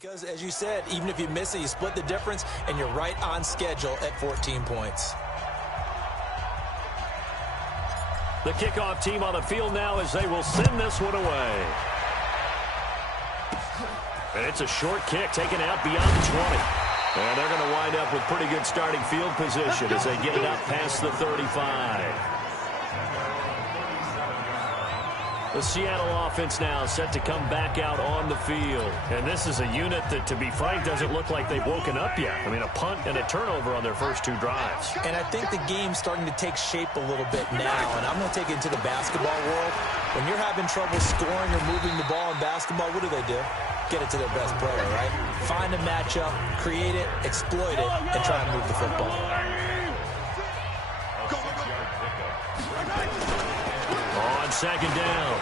Because, as you said, even if you miss it, you split the difference, and you're right on schedule at 14 points. The kickoff team on the field now as they will send this one away. And it's a short kick taken out beyond the 20. And they're going to wind up with pretty good starting field position as they get it up past the 35. The Seattle offense now set to come back out on the field. And this is a unit that, to be frank, doesn't look like they've woken up yet. I mean, a punt and a turnover on their first two drives. And I think the game's starting to take shape a little bit now. And I'm going to take it into the basketball world. When you're having trouble scoring or moving the ball in basketball, what do? Get it to their best player, right? Find a matchup, create it, exploit it, and try and move the football. On second down,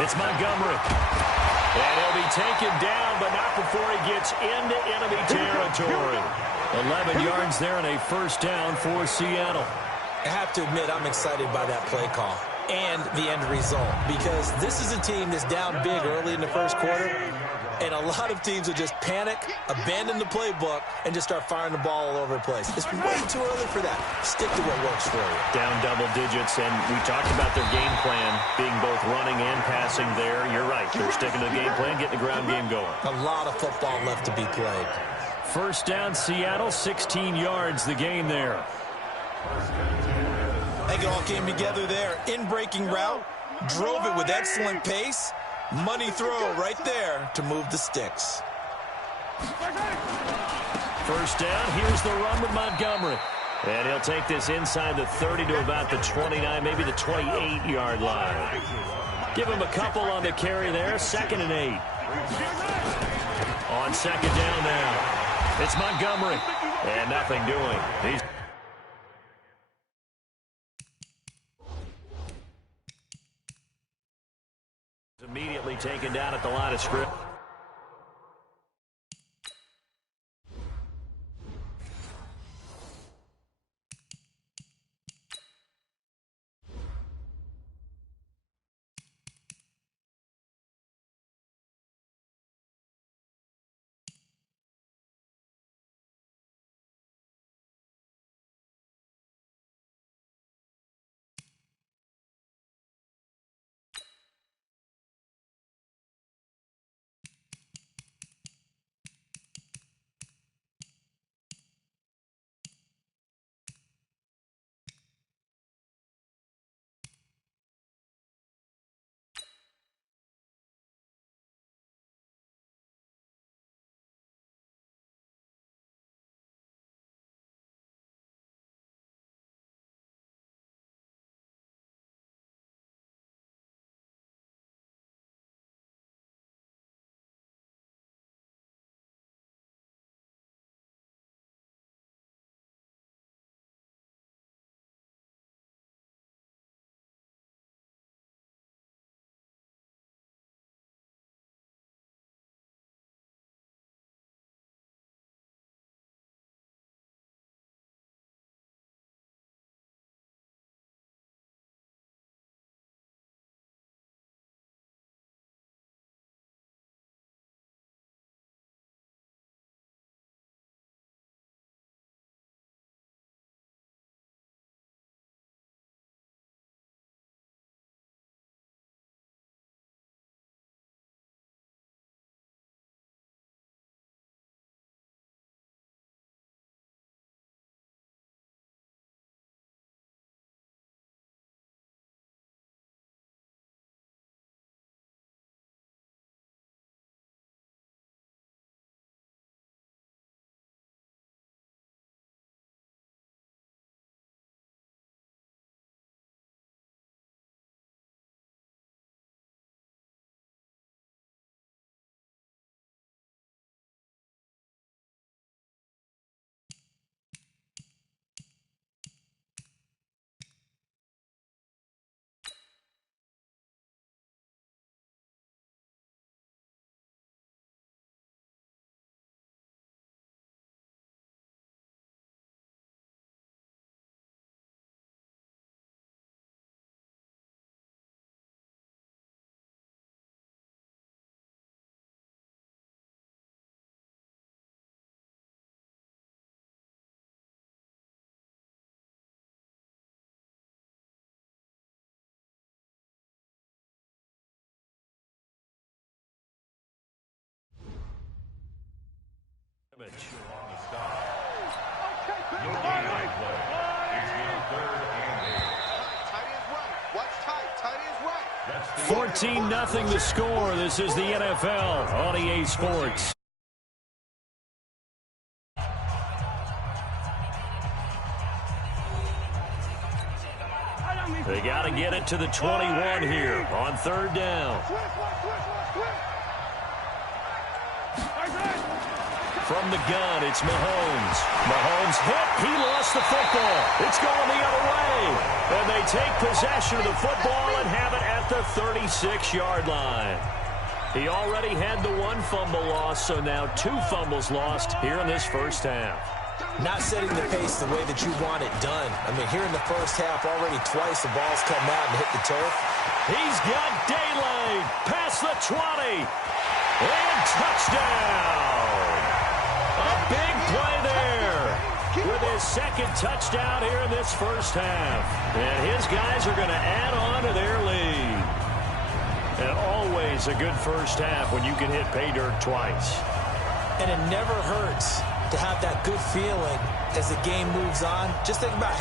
it's Montgomery. And he'll be taken down, but not before he gets into enemy territory. 11 yards there and a first down for Seattle. I have to admit, I'm excited by that play call and the end result, because this is a team that's down big early in the first quarter, and a lot of teams will just panic, abandon the playbook, and just start firing the ball all over the place. It's way too early for that. Stick to what works for you. Down double digits, and we talked about their game plan being both running and passing there. You're right. They're sticking to the game plan, getting the ground game going. A lot of football left to be played. First down, Seattle, 16 yards the gain there. I think it all came together there. In-breaking route, drove it with excellent pace. Money throw right there to move the sticks. First down, here's the run with Montgomery. And he'll take this inside the 30 to about the 29, maybe the 28-yard line. Give him a couple on the carry there, 2nd and 8. On second down now, it's Montgomery. And nothing doing. He's immediately taken down at the line of scrimmage. 14-0 the score. This is the NFL on EA Sports. They got to get it to the 21 here on third down. From the gun, it's Mahomes. Mahomes hit. He lost the football. It's going the other way. And they take possession of the football and have it at the 36-yard line. He already had the one fumble loss, so now 2 fumbles lost here in this first half. Not setting the pace the way that you want it done. I mean, here in the first half, already twice the ball's come out and hit the turf. He's got daylight past the 20. And touchdown. A big play there with his second touchdown here in this first half. And his guys are going to add on to their lead. And always a good first half when you can hit pay dirt twice. And it never hurts to have that good feeling as the game moves on. Just think about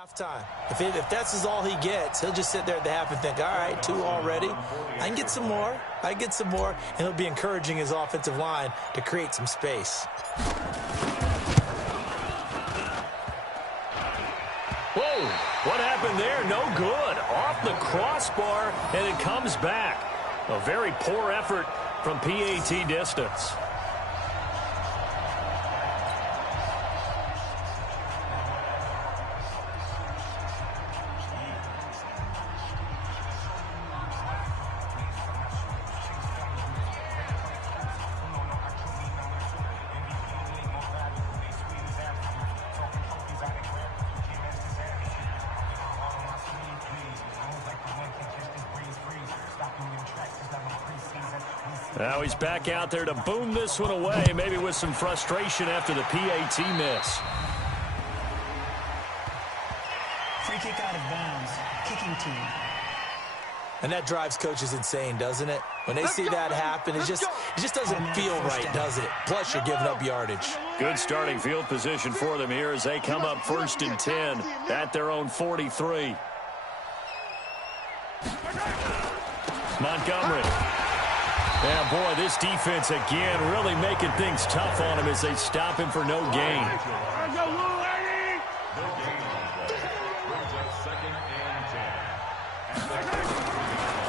halftime. If that's all he gets, he'll just sit there at the half and think, all right, 2 already. I can get some more. I get some more. And he'll be encouraging his offensive line to create some space. Whoa, what happened there? No good. Off the crossbar, and it comes back. A very poor effort from PAT distance. Now he's back out there to boom this one away, maybe with some frustration after the PAT miss. Free kick out of bounds, kicking team. And that drives coaches insane, doesn't it? When they see that happen, it just doesn't feel right, does it? Plus, you're giving up yardage. Good starting field position for them here as they come up 1st and 10 at their own 43. Montgomery. Yeah, boy, this defense again really making things tough on him as they stop him for no gain.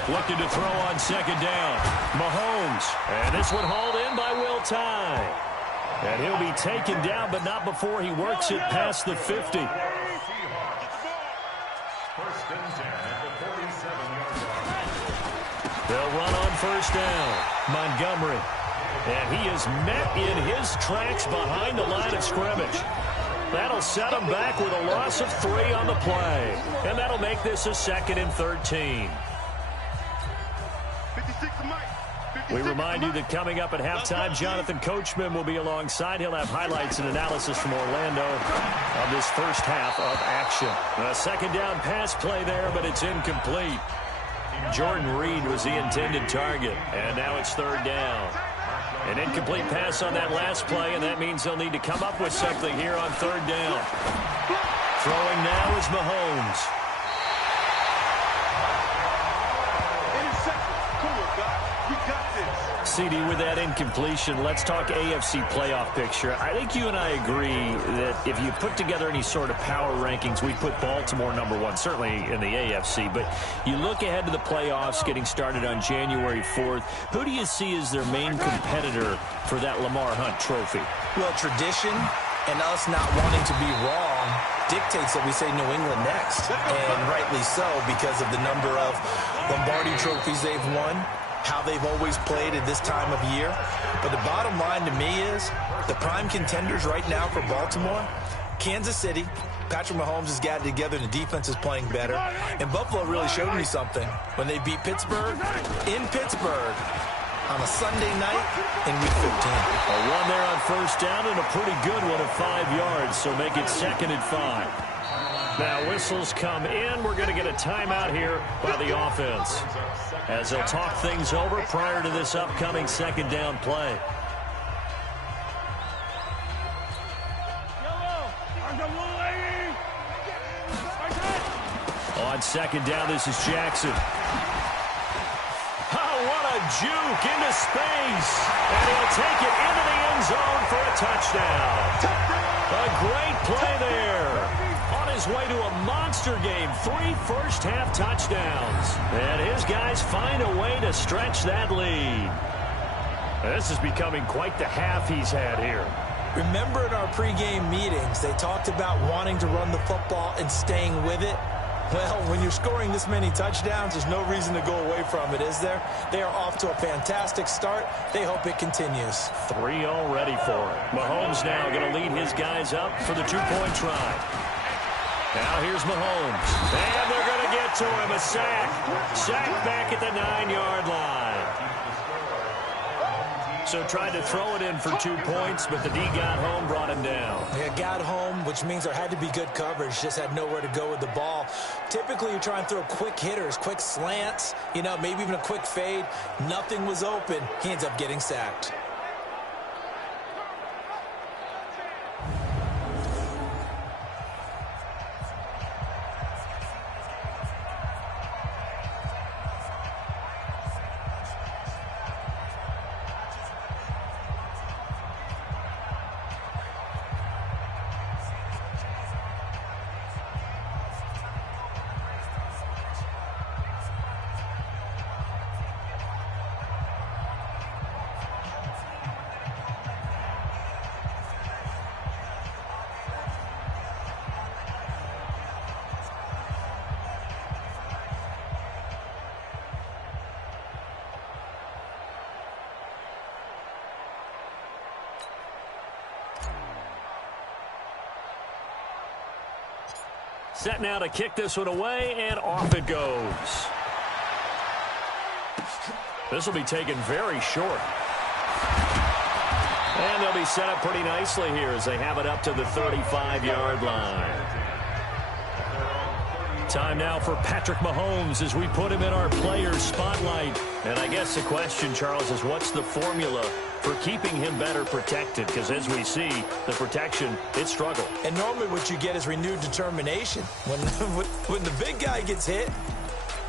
Looking to throw on 2nd down. Mahomes. And this one hauled in by Will Tye. And he'll be taken down, but not before he works it past the 50. 1st and 10 at the 47-yard line. They'll run on 1st down. Montgomery. And he is met in his tracks behind the line of scrimmage. That'll set him back with a loss of 3 on the play. And that'll make this a 2nd and 13. We remind you that coming up at halftime, Jonathan Coachman will be alongside. He'll have highlights and analysis from Orlando of this first half of action. A 2nd down pass play there, but it's incomplete. Jordan Reed was the intended target, and now it's 3rd down. An incomplete pass on that last play, and that means they'll need to come up with something here on 3rd down. Throwing now is Mahomes. CD, with that incompletion, let's talk AFC playoff picture. I think you and I agree that if you put together any sort of power rankings, we put Baltimore #1, certainly in the AFC. But you look ahead to the playoffs getting started on January 4th. Who do you see as their main competitor for that Lamar Hunt trophy? Well, tradition and us not wanting to be wrong dictates that we say New England next. And rightly so, because of the number of Lombardi trophies they've won, how they've always played at this time of year. But the bottom line to me is the prime contenders right now for Baltimore, Kansas City. Patrick Mahomes has got it together, and the defense is playing better. And Buffalo really showed me something when they beat Pittsburgh in Pittsburgh on a Sunday night in Week 15. A run there on first down, and a pretty good one at 5 yards, so make it 2nd and 5. Now whistles come in. We're going to get a timeout here by the offense as they'll talk things over prior to this upcoming 2nd down play. On 2nd down, this is Jackson. Oh, what a juke into space. And he'll take it into the end zone for a touchdown. A great play there. On his way to a monster game, 3 first-half touchdowns. And his guys find a way to stretch that lead. This is becoming quite the half he's had here. Remember in our pregame meetings, they talked about wanting to run the football and staying with it? Well, when you're scoring this many touchdowns, there's no reason to go away from it, is there? They are off to a fantastic start. They hope it continues. 3 already for him. Mahomes now going to lead his guys up for the 2-point try. Now here's Mahomes. And they're going to get to him. A sack. Sack back at the 9-yard line. So tried to throw it in for 2 points, but the D got home, brought him down. Yeah, got home, which means there had to be good coverage. Just had nowhere to go with the ball. Typically, you try and throw quick hitters, quick slants, you know, maybe even a quick fade. Nothing was open. He ends up getting sacked. Set now to kick this one away, and off it goes. This will be taken very short. And they'll be set up pretty nicely here as they have it up to the 35-yard line. Time now for Patrick Mahomes as we put him in our players' spotlight. And I guess the question, Charles, is what's the formula for keeping him better protected? Because as we see, the protection, it struggled. And normally what you get is renewed determination. When the big guy gets hit,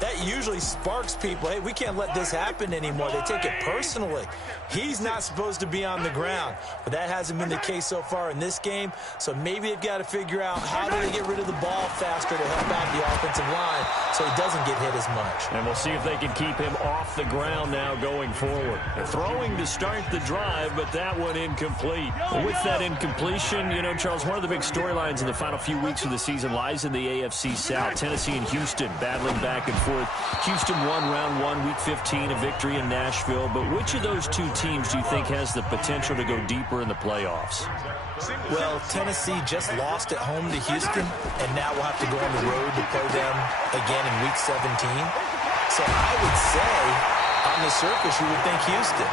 that usually sparks people. Hey, we can't let this happen anymore. They take it personally. He's not supposed to be on the ground, but that hasn't been the case so far in this game. So maybe they've got to figure out how do they get rid of the ball faster to help out the offensive line so he doesn't get hit as much. And we'll see if they can keep him off the ground now going forward. Throwing to start the drive, but that one incomplete. With that incompletion, you know, Charles, one of the big storylines in the final few weeks of the season lies in the AFC South. Tennessee and Houston battling back and forth. Houston won round 1, week 15, a victory in Nashville. But which of those two teams do you think has the potential to go deeper in the playoffs? Well, Tennessee just lost at home to Houston, and now we'll have to go on the road to play them again in week 17. So I would say, on the surface, you would think Houston.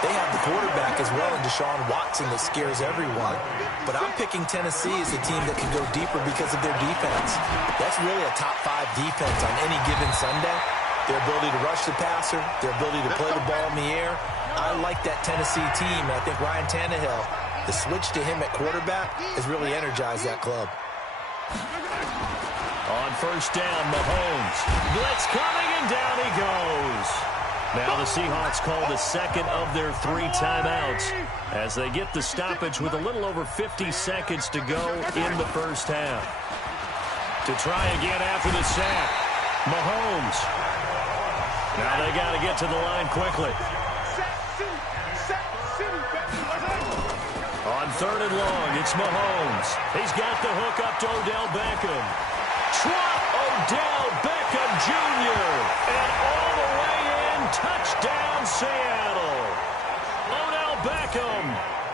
They have the quarterback as well in Deshaun Watson that scares everyone. But I'm picking Tennessee as a team that can go deeper because of their defense. That's really a top 5 defense on any given Sunday. Their ability to rush the passer, their ability to play the ball in the air. I like that Tennessee team, and I think Ryan Tannehill, the switch to him at quarterback has really energized that club. On first down, Mahomes. Blitz coming, and down he goes. Now the Seahawks call the second of their 3 timeouts as they get the stoppage with a little over 50 seconds to go in the first half. To try again after the sack, Mahomes. Now they got to get to the line quickly. On 3rd and long, it's Mahomes. He's got the hook up to Odell Beckham. Trot Odell Beckham Jr. And all the way in, touchdown Seattle. Odell Beckham,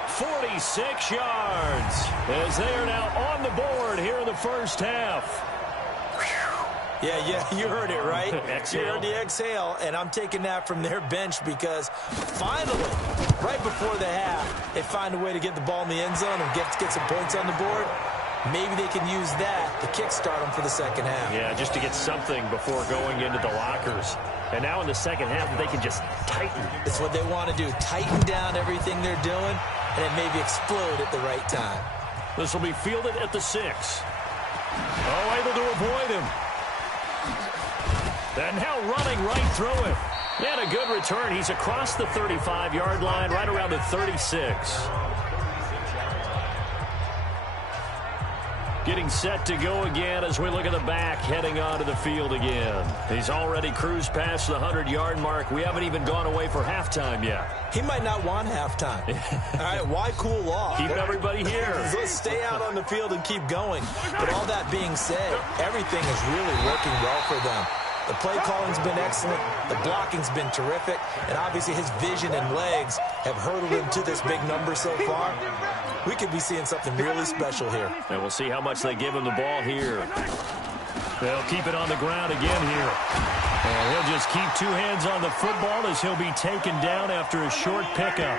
46 yards, as they are now on the board here in the first half. Yeah, you heard it, right? Exhale. You heard the exhale, and I'm taking that from their bench because finally, right before the half, they find a way to get the ball in the end zone and get some points on the board. Maybe they can use that to kickstart them for the second half. Yeah, just to get something before going into the lockers. And now in the second half, they can just tighten. It's what they want to do, tighten down everything they're doing, and then maybe explode at the right time. This will be fielded at the 6. Oh, able to avoid him. And now running right through it. And a good return. He's across the 35-yard line, right around the 36. Getting set to go again as we look at the back, heading onto the field again. He's already cruised past the 100-yard mark. We haven't even gone away for halftime yet. He might not want halftime. All right, why cool off? Keep everybody here. Let's stay out on the field and keep going. But all that being said, everything is really working well for them. The play calling's been excellent. The blocking's been terrific. And obviously his vision and legs have hurdled him to this big number so far. We could be seeing something really special here. And we'll see how much they give him the ball here. They'll keep it on the ground again here. And he'll just keep 2 hands on the football as he'll be taken down after a short pickup.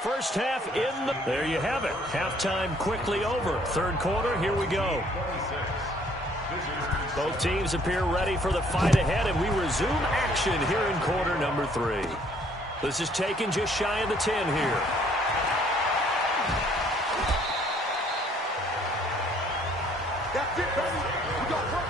First half in the... There you have it. Halftime quickly over. 3rd quarter, here we go. Both teams appear ready for the fight ahead, and we resume action here in quarter number 3. This is taken just shy of the 10 here. That's it, baby. We got work.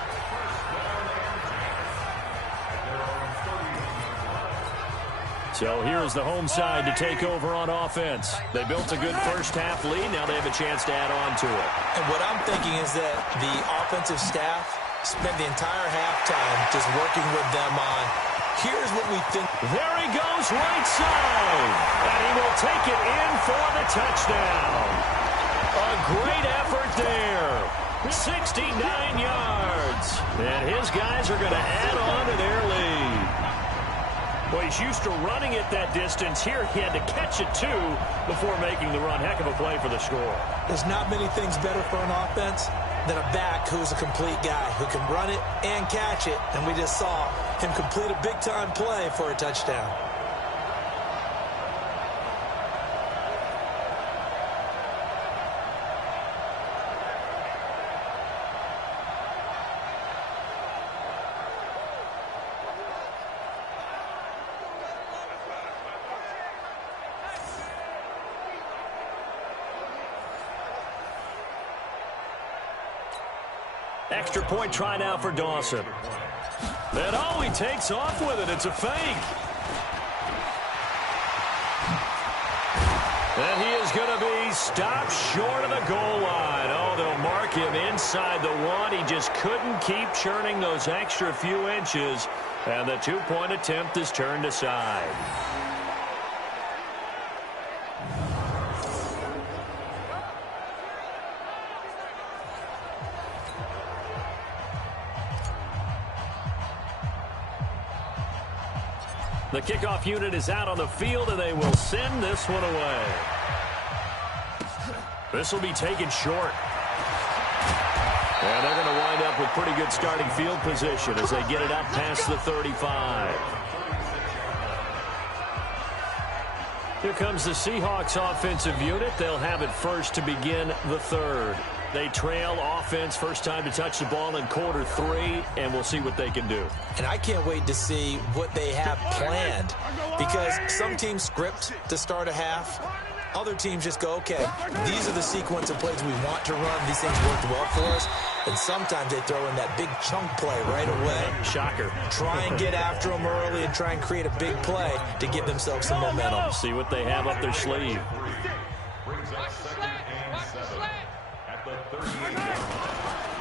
So here's the home side to take over on offense. They built a good first half lead. Now they have a chance to add on to it. And what I'm thinking is that the offensive staff spent the entire halftime just working with them on, here's what we think. There he goes, right side. And he will take it in for the touchdown. A great effort there. 69 yards. And his guys are going to add on to their lead. Well, he's used to running it that distance. Here he had to catch it, too, before making the run. Heck of a play for the score. There's not many things better for an offense than a back who's a complete guy who can run it and catch it. And we just saw him complete a big-time play for a touchdown. Extra point try now for Dawson. And oh, he takes off with it. It's a fake. And he is going to be stopped short of the goal line. Oh, they'll mark him inside the 1. He just couldn't keep churning those extra few inches. And the 2-point attempt is turned aside. The kickoff unit is out on the field, and they will send this one away. This will be taken short. And they're going to wind up with pretty good starting field position as they get it up past the 35. Here comes the Seahawks offensive unit. They'll have it first to begin the 3rd. They trail offense, first time to touch the ball in quarter 3, and we'll see what they can do. And I can't wait to see what they have planned, because some teams script to start a half. Other teams just go, okay, these are the sequence of plays we want to run. These things worked well for us. And sometimes they throw in that big chunk play right away. Shocker. Try and get after them early and try and create a big play to give themselves some momentum. See what they have up their sleeve.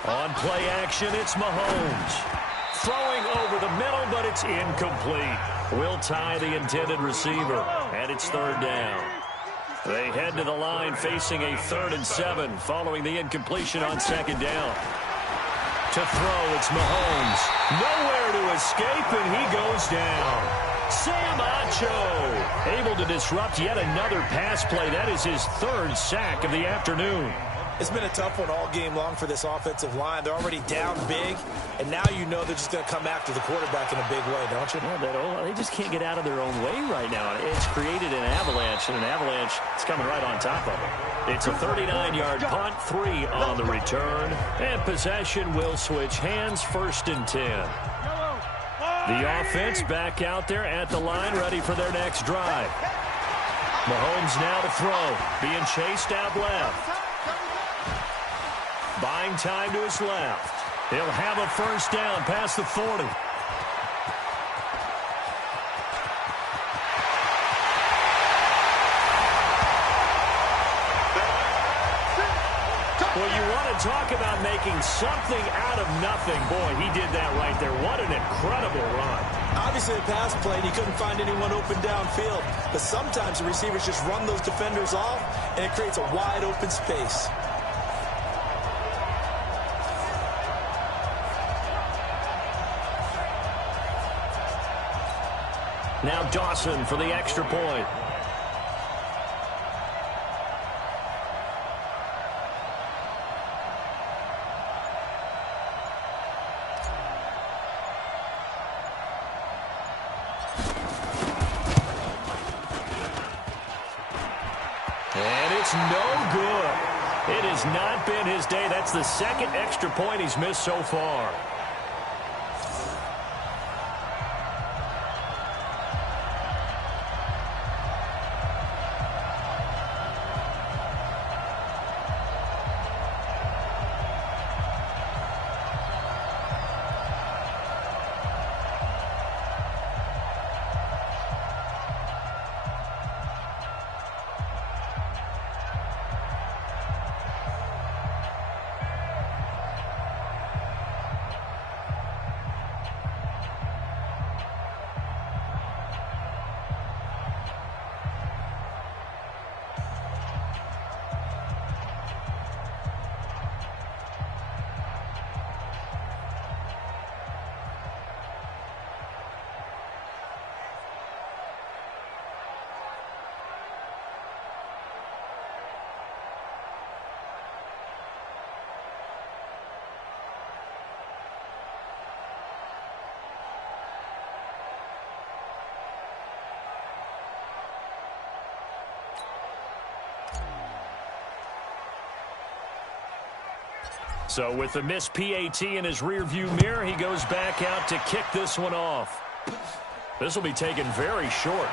On play action, it's Mahomes. Throwing over the middle, but it's incomplete. Will tie the intended receiver, and it's third down. They head to the line facing a 3rd and 7 following the incompletion on 2nd down. To throw, it's Mahomes. Nowhere to escape, and he goes down. Sam Acho able to disrupt yet another pass play. That is his 3rd sack of the afternoon. It's been a tough one all game long for this offensive line. They're already down big, and now you know they're just going to come after the quarterback in a big way, don't you? Yeah, they just can't get out of their own way right now. It's created an avalanche, and an avalanche is coming right on top of it. It's a 39-yard punt, 3 on the return, and possession will switch hands, 1st and 10. The offense back out there at the line, ready for their next drive. Mahomes now to throw, being chased out left. Buying time to his left. He'll have a 1st down past the 40. Well, you want to talk about making something out of nothing. Boy, he did that right there. What an incredible run. Obviously a pass play, and he couldn't find anyone open downfield. But sometimes the receivers just run those defenders off, and it creates a wide open space. Now Dawson for the extra point. And it's no good. It has not been his day. That's the 2nd extra point he's missed so far. So with the missed PAT in his rearview mirror, he goes back out to kick this one off. This will be taken very short.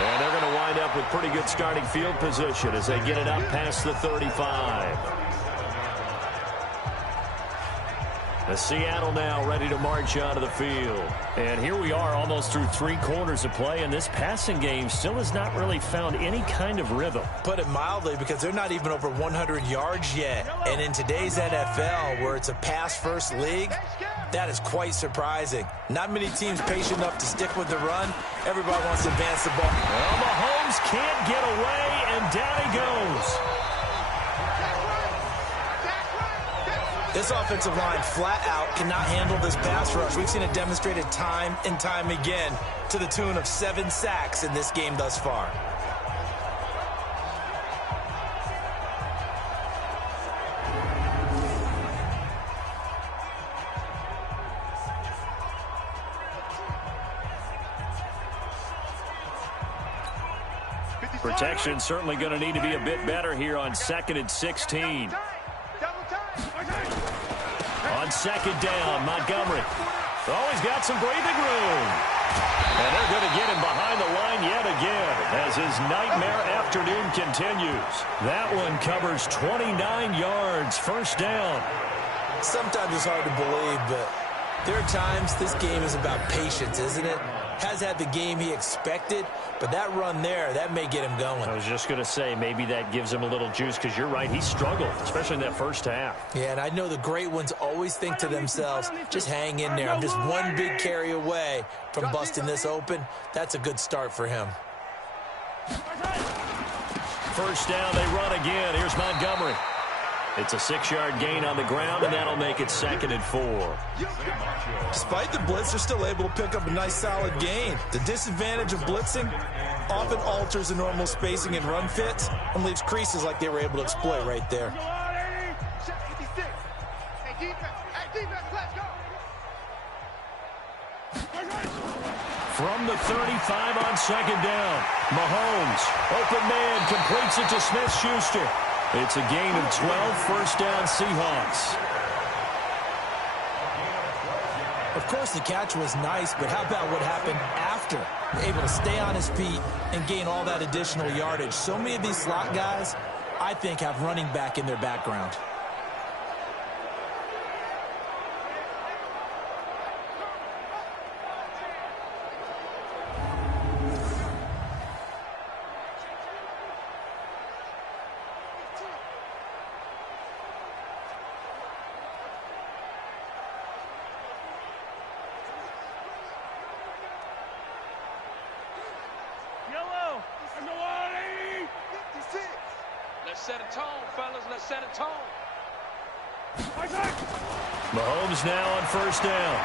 And they're going to wind up with pretty good starting field position as they get it up past the 35. The Seattle now ready to march onto the field. And here we are almost through 3 quarters of play, and this passing game still has not really found any kind of rhythm. Put it mildly, because they're not even over 100 yards yet. And in today's NFL, where it's a pass-first league, that is quite surprising. Not many teams patient enough to stick with the run. Everybody wants to advance the ball. Well, Mahomes can't get away, and down he goes. This offensive line flat out cannot handle this pass rush. We've seen it demonstrated time and time again to the tune of 7 sacks in this game thus far. Protection certainly going to need to be a bit better here on 2nd and 16. On 2nd down, Montgomery. Oh, he's got some breathing room. And they're going to get him behind the line yet again as his nightmare afternoon continues. That one covers 29 yards, first down. Sometimes it's hard to believe, but there are times this game is about patience, isn't it? Has had the game he expected, but that run there, that may get him going. I was just going to say, maybe that gives him a little juice, because you're right, he struggled, especially in that first half. Yeah, and I know the great ones always think to themselves, just hang in there. I'm just one big carry away from busting this open. That's a good start for him. First down, they run again. Here's Montgomery. It's a 6-yard gain on the ground, and that'll make it 2nd and 4. Despite the blitz, they're still able to pick up a nice, solid gain. The disadvantage of blitzing often alters the normal spacing and run fits and leaves creases like they were able to exploit right there. From the 35 on 2nd down, Mahomes, open man, completes it to Smith-Schuster. It's a gain of 12, first down Seahawks. Of course, the catch was nice, but how about what happened after? Able to stay on his feet and gain all that additional yardage. So many of these slot guys, I think, have running back in their background. Let's set a tone, fellas. Let's set a tone. Mahomes now on first down.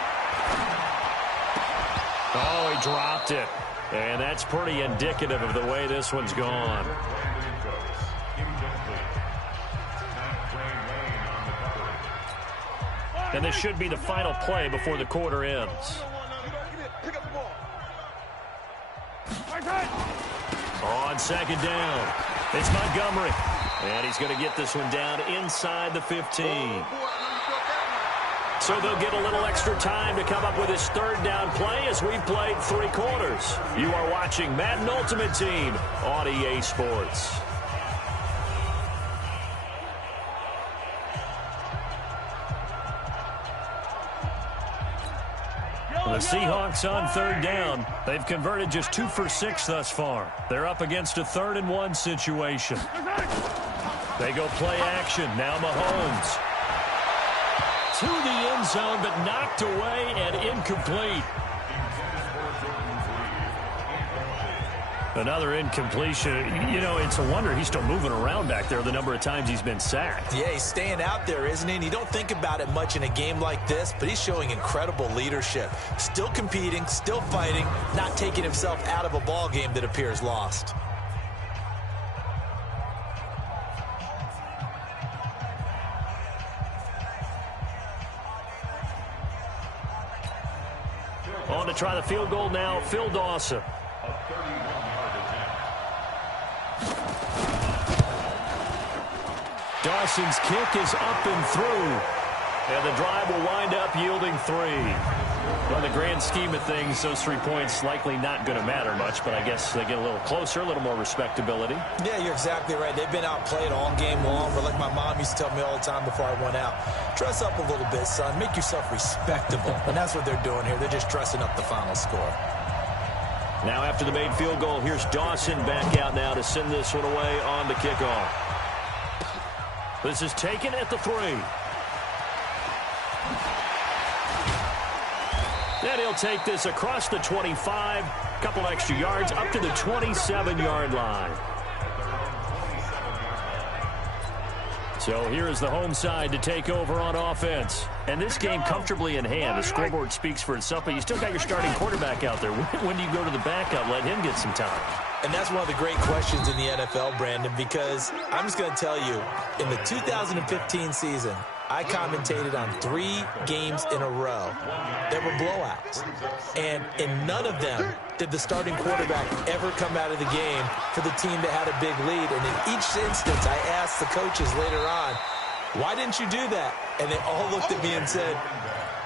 Oh, he dropped it. And that's pretty indicative of the way this one's gone. And this should be the final play before the quarter ends. On 2nd down, it's Montgomery. And he's going to get this one down inside the 15. So they'll get a little extra time to come up with his 3rd down play as we've played 3 quarters. You are watching Madden Ultimate Team on EA Sports. The Seahawks on 3rd down. They've converted just 2 for 6 thus far. They're up against a 3rd and 1 situation. They go play action. Now Mahomes. To the end zone, but knocked away and incomplete. Another incompletion. You know, it's a wonder he's still moving around back there the number of times he's been sacked. Yeah, he's staying out there, isn't he? And you don't think about it much in a game like this, but he's showing incredible leadership. Still competing, still fighting, not taking himself out of a ball game that appears lost. On to try the field goal now, Phil Dawson. Dawson's kick is up and through. And the drive will wind up yielding 3. Well, in the grand scheme of things, those 3 points likely not going to matter much, but I guess they get a little closer, a little more respectability. Yeah, you're exactly right. They've been outplayed all game long, but like my mom used to tell me all the time before I went out, dress up a little bit, son. Make yourself respectable. And that's what they're doing here. They're just dressing up the final score. Now after the made field goal, here's Dawson back out now to send this one away on the kickoff. This is taken at the 3. And he'll take this across the 25, couple extra yards up to the 27-yard line. So here is the home side to take over on offense. And this game comfortably in hand. The scoreboard speaks for itself, but you still got your starting quarterback out there. When do you go to the backup? Let him get some time. And that's one of the great questions in the NFL, Brandon, because I'm just going to tell you, in the 2015 season, I commentated on 3 games in a row that were blowouts. And in none of them did the starting quarterback ever come out of the game for the team that had a big lead. And in each instance, I asked the coaches later on, why didn't you do that? And they all looked at me and said,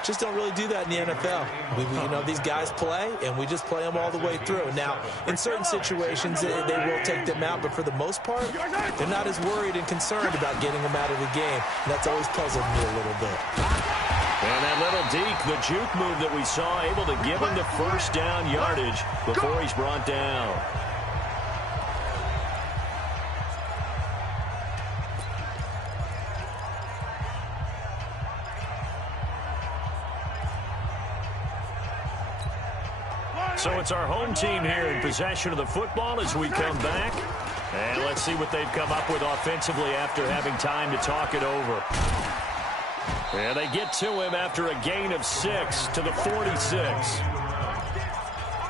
Just don't really do that in the NFL. You know, these guys play, and we just play them all the way through. Now, in certain situations, they will take them out, but for the most part, they're not as worried and concerned about getting them out of the game. And that's always puzzled me a little bit. And that little deke, the juke move that we saw, able to give him the first down yardage before he's brought down. So it's our home team here in possession of the football as we come back. And let's see what they've come up with offensively after having time to talk it over. And they get to him after a gain of 6 to the 46.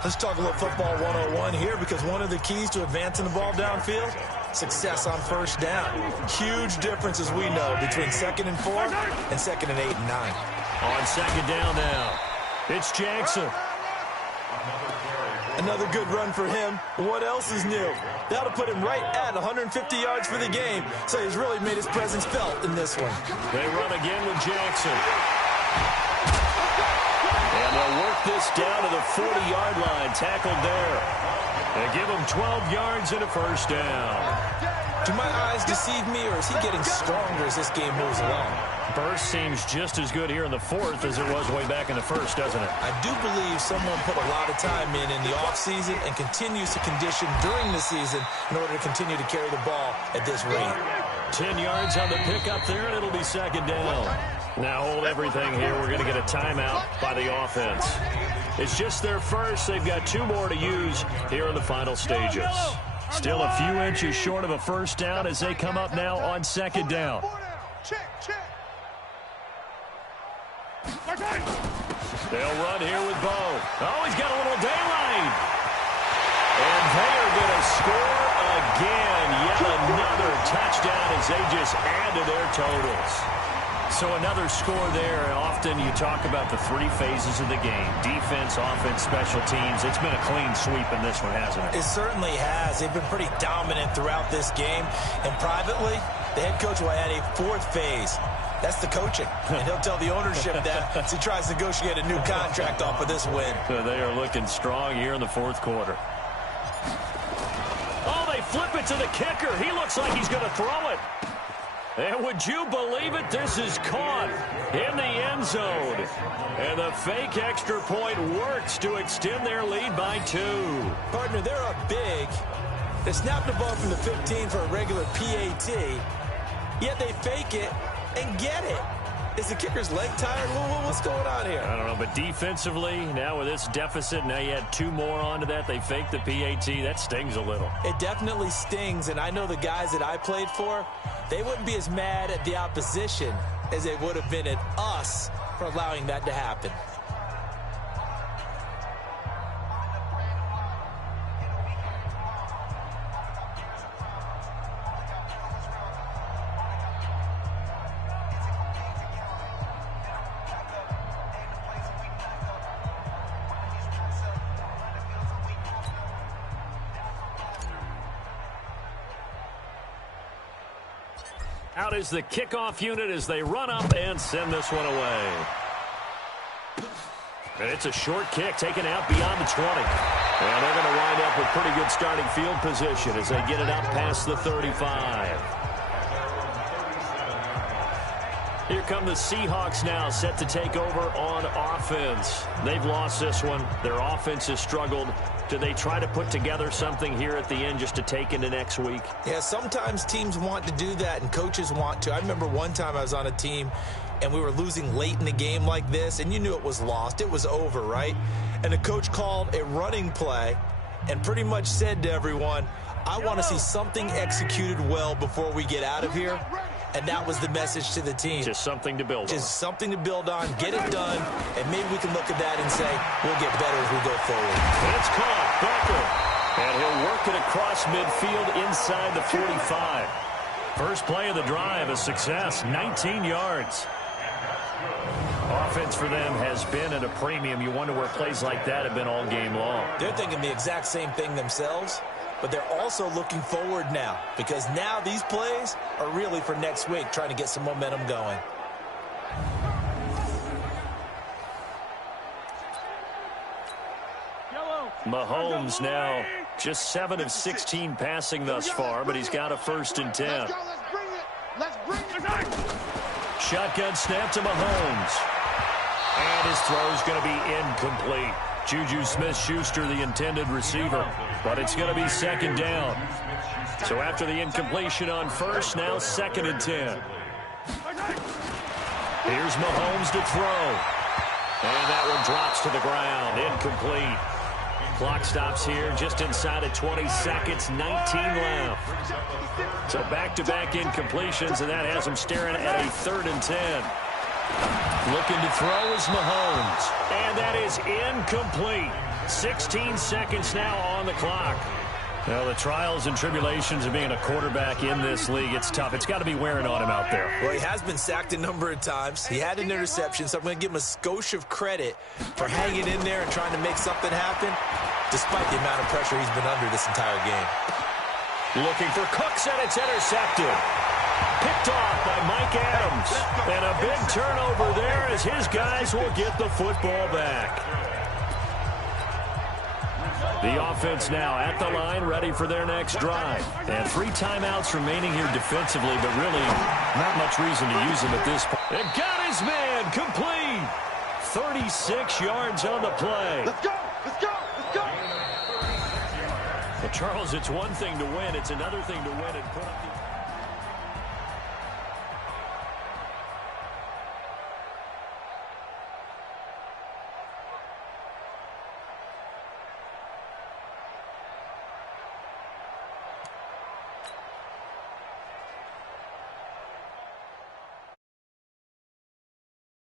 Let's talk a little football 101 here, because one of the keys to advancing the ball downfield, success on first down. Huge difference, as we know, between 2nd and 4 and 2nd and 8 and 9. On 2nd down now, it's Jackson. Another good run for him. What else is new? That'll put him right at 150 yards for the game, so he's really made his presence felt in this one. They run again with Jackson. And they'll work this down to the 40-yard line, tackled there. They give him 12 yards and a first down. Do my eyes deceive me, or is he getting stronger as this game moves along? Burst seems just as good here in the 4th as it was way back in the 1st, doesn't it? I do believe someone put a lot of time in the offseason and continues to condition during the season in order to continue to carry the ball at this rate. 10 yards on the pickup there, and it'll be 2nd down. Now hold everything here. We're going to get a timeout by the offense. It's just their first. They've got 2 more to use here in the final stages. Still a few inches short of a first down as they come up now on 2nd down. They'll run here with Bo. Oh, he's got a little daylight. And they are going to score again. Yet another touchdown as they just add to their totals. So another score there. Often you talk about the 3 phases of the game. Defense, offense, special teams. It's been a clean sweep in this one, hasn't it? It certainly has. They've been pretty dominant throughout this game. And privately, the head coach will add a 4th phase. That's the coaching. And he'll tell the ownership that as he tries to negotiate a new contract off of this win. So they are looking strong here in the 4th quarter. Oh, they flip it to the kicker. He looks like he's going to throw it. And would you believe it? This is caught in the end zone. And the fake extra point works to extend their lead by 2. Partner, they're up big. They snap the ball from the 15 for a regular PAT. Yet they fake it and get it. Is the kicker's leg tired? What's going on here? I don't know, but defensively, now with this deficit, now you add 2 more onto that. They fake the PAT. That stings a little. It definitely stings, and I know the guys that I played for, they wouldn't be as mad at the opposition as they would have been at us for allowing that to happen. Out is the kickoff unit as they run up and send this one away. And it's a short kick taken out beyond the 20. And they're going to wind up with pretty good starting field position as they get it up past the 35. Here come the Seahawks now, set to take over on offense. They've lost this one. Their offense has struggled. Do they try to put together something here at the end just to take into next week? Yeah, sometimes teams want to do that and coaches want to. I remember one time I was on a team and we were losing late in the game like this, and you knew it was lost. It was over, right? And the coach called a running play and pretty much said to everyone, I want to see something executed well before we get out of here. And that was the message to the team. Just something to build on. Just something to build on, get it done, and maybe we can look at that and say, we'll get better as we go forward. It's caught. Becker. And he'll work it across midfield inside the 45. First play of the drive, a success, 19 yards. Offense for them has been at a premium. You wonder where plays like that have been all game long. They're thinking the exact same thing themselves, but they're also looking forward now because now these plays are really for next week, trying to get some momentum going. Mahomes now just 7 of 16 passing thus far, but he's got a 1st and 10. Let's go. Let's bring it. Shotgun snap to Mahomes. And his throw's going to be incomplete. Juju Smith-Schuster, the intended receiver. But it's going to be 2nd down. So after the incompletion on 1st, now 2nd and 10. Here's Mahomes to throw. And that one drops to the ground. Incomplete. Clock stops here just inside of 20 seconds. 19 left. So back-to-back incompletions, and that has him staring at a 3rd and 10. Looking to throw is Mahomes. And that is incomplete. 16 seconds now on the clock. Well, the trials and tribulations of being a quarterback in this league, it's tough. It's got to be wearing on him out there. Well, he has been sacked a number of times. He had an interception, so I'm going to give him a skosh of credit for hanging in there and trying to make something happen, despite the amount of pressure he's been under this entire game. Looking for Cooks, and it's intercepted. Picked off by Mike Adams. And a big turnover there as his guys will get the football back. The offense now at the line, ready for their next drive. And 3 timeouts remaining here defensively, but really not much reason to use them at this point. And got his man complete. 36 yards on the play. Let's go. Let's go. Let's go. Well, Charles, it's one thing to win. It's another thing to win and put up the...